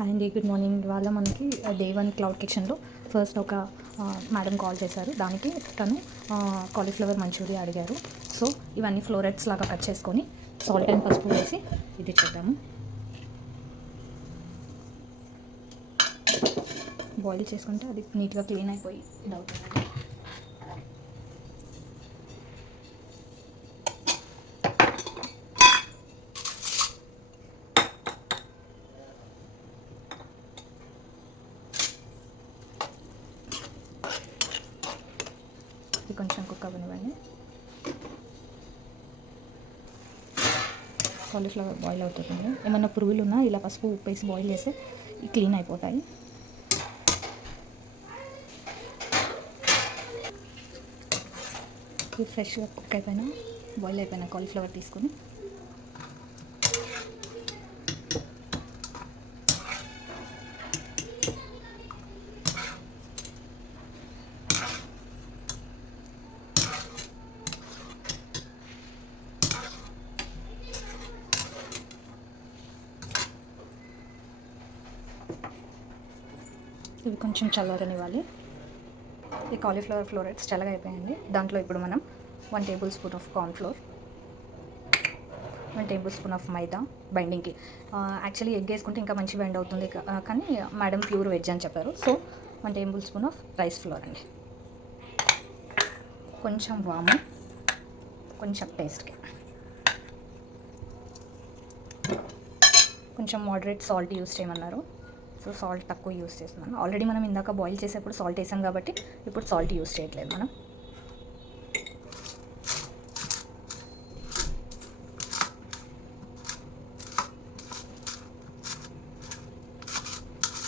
హాయ్ అండి, good morning. ఇవాళ మనకి డే 1 క్లౌడ్ కిచెన్లో ఫస్ట్ ఒక మేడం కాల్ చేశారు. దానికి తను కాలీఫ్లవర్ మంచూరియా అడిగారు. సో ఇవన్నీ ఫ్లోరెట్స్ లాగా కట్ చేసుకొని సాల్ట్ అండ్ పసుపు వేసి ఇది చేద్దాము. బాయిల్ చేసుకుంటే అది నీట్గా క్లీన్ అయిపోయి ఇది అవుతుంది. ఇది కొంచెం కుక్ అవ్వనివ్వండి. కాలీఫ్లవర్ బాయిల్ అవుతుంది. ఏమన్నా పురుగులు ఉన్నా ఇలా పసుపు ఉప్పు వేసి బాయిల్ చేస్తే క్లీన్ అయిపోతాయి. ఫ్రెష్గా కుక్ అయిపోయినా బాయిల్ అయిపోయిన కాలీఫ్లవర్ తీసుకొని ఇవి కొంచెం చల్లారనివ్వాలి. ఈ కాలీఫ్లవర్ ఫ్లోరెట్స్ చల్లగా అయిపోయాయండి. దాంట్లో ఇప్పుడు మనం 1 tablespoon of cornflour, 1 tablespoon of maida బైండింగ్కి. యాక్చువల్లీ ఎగ్ వేసుకుంటే ఇంకా మంచి బైండ్ అవుతుంది, కానీ మేడం ప్యూర్ వెజ్ అని చెప్పారు. సో 1 tablespoon of rice flour అండి, కొంచెం వాము, కొంచెం టేస్ట్కి, కొంచెం మోడరేట్ సాల్ట్ యూస్ చేయమన్నారు. సో సాల్ట్ తక్కువ యూస్ చేస్తున్నాను. ఆల్రెడీ మనం ఇందాక బాయిల్ చేసేప్పుడు సాల్ట్ వేసాం కాబట్టి ఇప్పుడు సాల్ట్ యూస్ చేయట్లేదు మనం.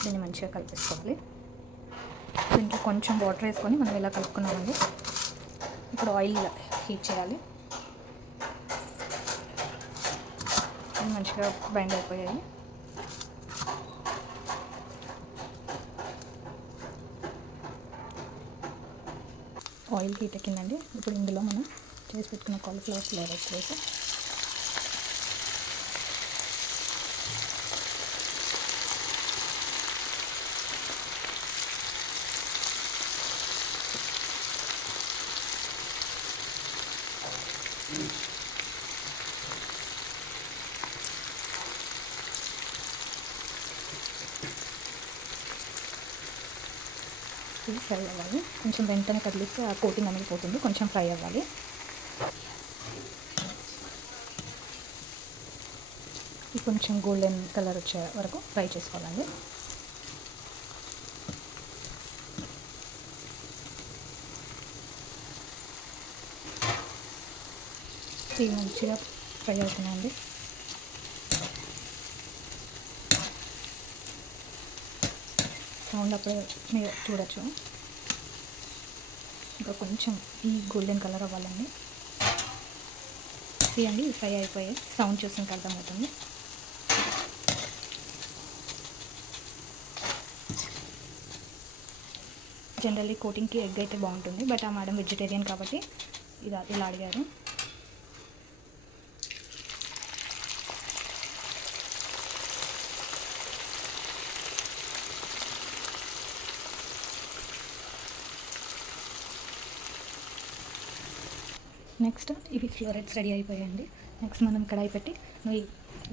దీన్ని మంచిగా కలిపేసుకోవాలి. దీంట్లో కొంచెం వాటర్ వేసుకొని మనం ఇలా కలుపుకున్నామండి. ఇప్పుడు ఆయిల్ హీట్ చేయాలి. మంచిగా బైండ్ అయిపోయాయి. ఆయిల్ హీట్ ఎక్కిందండి. ఇప్పుడు ఇందులో మనం చేసి పెట్టుకున్న కాలీఫ్లవర్ ఫ్లోరెట్స్ వేసి ఫ్రై అవ్వాలి. కొంచెం వెంటనే కదిలిస్తే ఆ కోటింగ్ అనేది పోతుంది. కొంచెం ఫ్రై అవ్వాలి. కొంచెం గోల్డెన్ కలర్ వచ్చే వరకు ఫ్రై చేసుకోవాలండి. మంచిగా ఫ్రై అవుతున్నాయండి. సౌండ్ అప్పుడే మీరు చూడొచ్చు. ఇంకా కొంచెం ఈ గోల్డెన్ కలర్ అవ్వాలండి. అండి ఫ్రై అయిపోయాయి. సౌండ్ చూసినాక అర్థమవుతుంది. జనరల్లీ కోటింగ్కి ఎగ్ అయితే బాగుంటుంది, బట్ ఆ మేడం వెజిటేరియన్ కాబట్టి ఇలా అడిగారు. నెక్స్ట్ ఇవి ఫ్లోరెట్స్ రెడీ అయిపోయాయండి. నెక్స్ట్ మనం కడాయి పెట్టి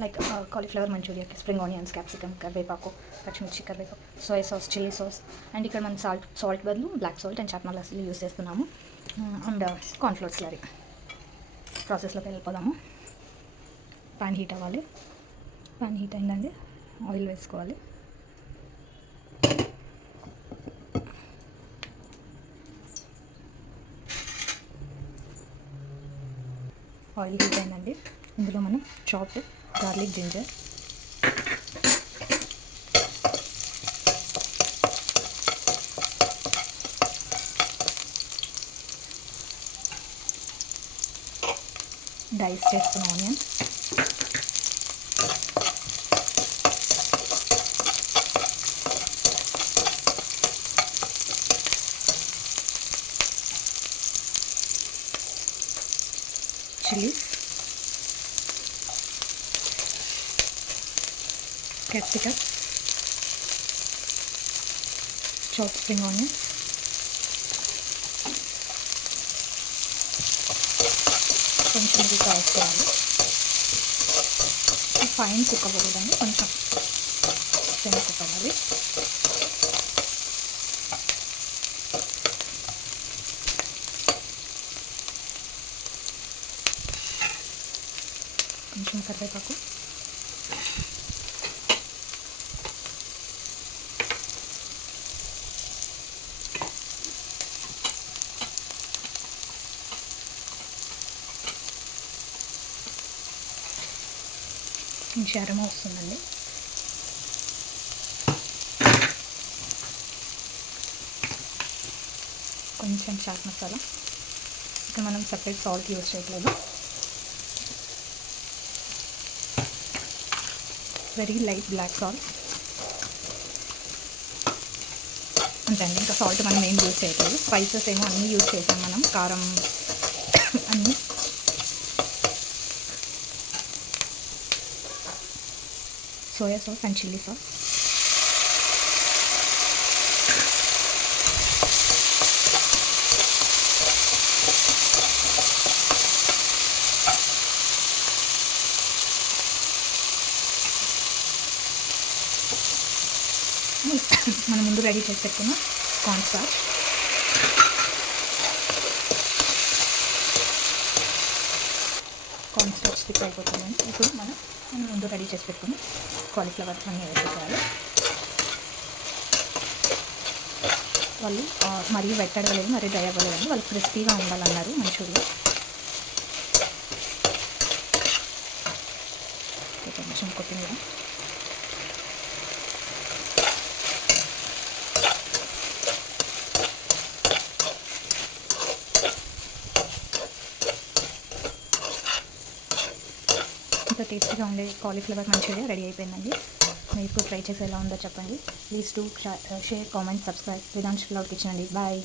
లైక్ కాలీఫ్లవర్ మంచూరియాకి స్ప్రింగ్ ఆనియన్స్, క్యాప్సికమ్, కరివేపాకు, పచ్చిమిర్చి, కరివేపాకు, soya sauce, chilli sauce, and ఇక్కడ మనం సాల్ట్ బదులు black salt and chaat masala use చేస్తున్నాము. And cornflour slurry. ప్రాసెస్లోకి వెళ్ళిపోదాము. పాన్ హీట్ అవ్వాలి. పాన్ హీట్ అయిందండి. ఆయిల్ వేసుకోవాలి. ఆయిల్ హీట్ అయిందండి. ఇందులో మనం చాప్డ్ గార్లిక్, జింజర్, డైస్ చేసుకున్న onion, chillies, capsicum, chop spring onions, కొంచెం ఇది కాసుకోవాలి. ఫైన్ కుక్ అవ్వకూడదండి, కొంచెం సెమీ కుక్ అవ్వాలి. కొంచెం కరివేపాకు, మంచి అరమ వస్తుందండి. కొంచెం చాట్ మసాలా, ఇక్కడ మనం సపరేట్ సాల్ట్ యూజ్ చేయట్లేదు. వెరీ లైట్ బ్లాక్ సాల్ట్ అంతే అండి. ఇంకా సాల్ట్ మనం ఏం యూజ్ చేయట్లేదు. స్పైసెస్ ఏమో అన్నీ యూజ్ చేసాం మనం, కారం అన్నీ. Soya sauce and chilli sauce, మనం ముందు రెడీ చేసి పెట్టుకున్న కార్న్ స్టార్చ్, థిక్ అయిపోతుందండి. ఇప్పుడు మనం ముందు రెడీ చేసి పెట్టుకుని కాలీఫ్లవర్ అన్నీ వేసేసేయాలి. వాళ్ళు మరీ వెట్ అవ్వలేదు, మరీ డ్రై అవ్వలేదండి. వాళ్ళు క్రిస్పీగా ఉండాలన్నారు మంచూరియా. కొంచెం కొత్తిమీర, ఇంత టేస్టీగా ఉండే కాలీఫ్లవర్ మంచూరియా రెడీ అయిపోయిందండి. మీరు ఇప్పుడు ట్రై చేసి ఎలా ఉందో చెప్పండి. Please do share, comment, subscribe. Vedansh cloud kitchen అండి. బాయ్.